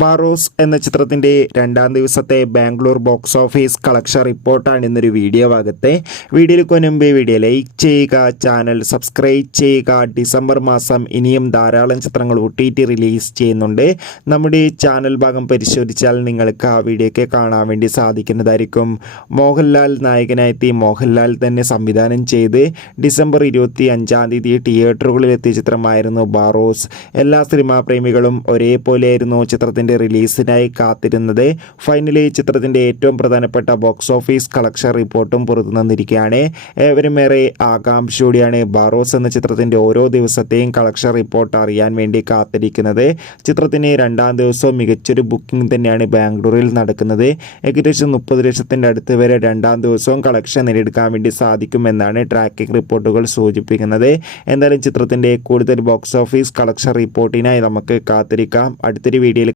ബാറോസ് എന്ന ചിത്രത്തിൻ്റെ രണ്ടാം ദിവസത്തെ ബാംഗ്ലൂർ ബോക്സ് ഓഫീസ് കളക്ഷൻ റിപ്പോർട്ടാണ് ഇന്നൊരു വീഡിയോ ഭാഗത്തെ. വീഡിയോയിൽ മുൻപ് വീഡിയോ ലൈക്ക് ചെയ്യുക, ചാനൽ സബ്സ്ക്രൈബ് ചെയ്യുക. ഡിസംബർ മാസം ഇനിയും ധാരാളം ചിത്രങ്ങൾ OTT റിലീസ് ചെയ്യുന്നുണ്ട്. നമ്മുടെ ചാനൽ ഭാഗം പരിശോധിച്ചാൽ നിങ്ങൾക്ക് ആ വീഡിയോയ്ക്ക് കാണാൻ വേണ്ടി സാധിക്കുന്നതായിരിക്കും. മോഹൻലാൽ നായകനായെത്തി മോഹൻലാൽ തന്നെ സംവിധാനം ചെയ്ത് ഡിസംബർ 25 തിയേറ്ററുകളിലെത്തിയ ചിത്രമായിരുന്നു ബാറോസ്. എല്ലാ സിനിമാ പ്രേമികളും ഒരേപോലെയായിരുന്നു ചിത്രത്തിൻ്റെ റിലീസിനായി കാത്തിരുന്നത്. ഫൈനലി ചിത്രത്തിൻ്റെ ഏറ്റവും പ്രധാനപ്പെട്ട ബോക്സ് ഓഫീസ് കളക്ഷൻ റിപ്പോർട്ടും പുറത്തു വന്നിരിക്കുകയാണ്. ഏവരും ഏറെ ആകാംക്ഷയോടെയാണ് ബാറോസ് എന്ന ചിത്രത്തിൻ്റെ ഓരോ ദിവസത്തെയും കളക്ഷൻ റിപ്പോർട്ട് അറിയാൻ വേണ്ടി കാത്തിരിക്കുന്നത്. ചിത്രത്തിന് രണ്ടാം ദിവസവും മികച്ചൊരു ബുക്കിംഗ് തന്നെയാണ് ബാംഗ്ലൂരിൽ നടക്കുന്നത്. ഏകദേശം 30 ലക്ഷത്തിൻ്റെ അടുത്ത് വരെ രണ്ടാം ദിവസവും കളക്ഷൻ നേടിയെടുക്കാൻ വേണ്ടി സാധിക്കുമെന്നാണ് ട്രാക്കിംഗ് റിപ്പോർട്ടുകൾ സൂചിപ്പിക്കുന്നത്. എന്തായാലും ചിത്രത്തിൻ്റെ കൂടുതൽ ബോക്സ് ഓഫീസ് കളക്ഷൻ റിപ്പോർട്ടിനായി നമുക്ക് കാത്തിരിക്കാം. അടുത്തൊരു വീഡിയോയിൽ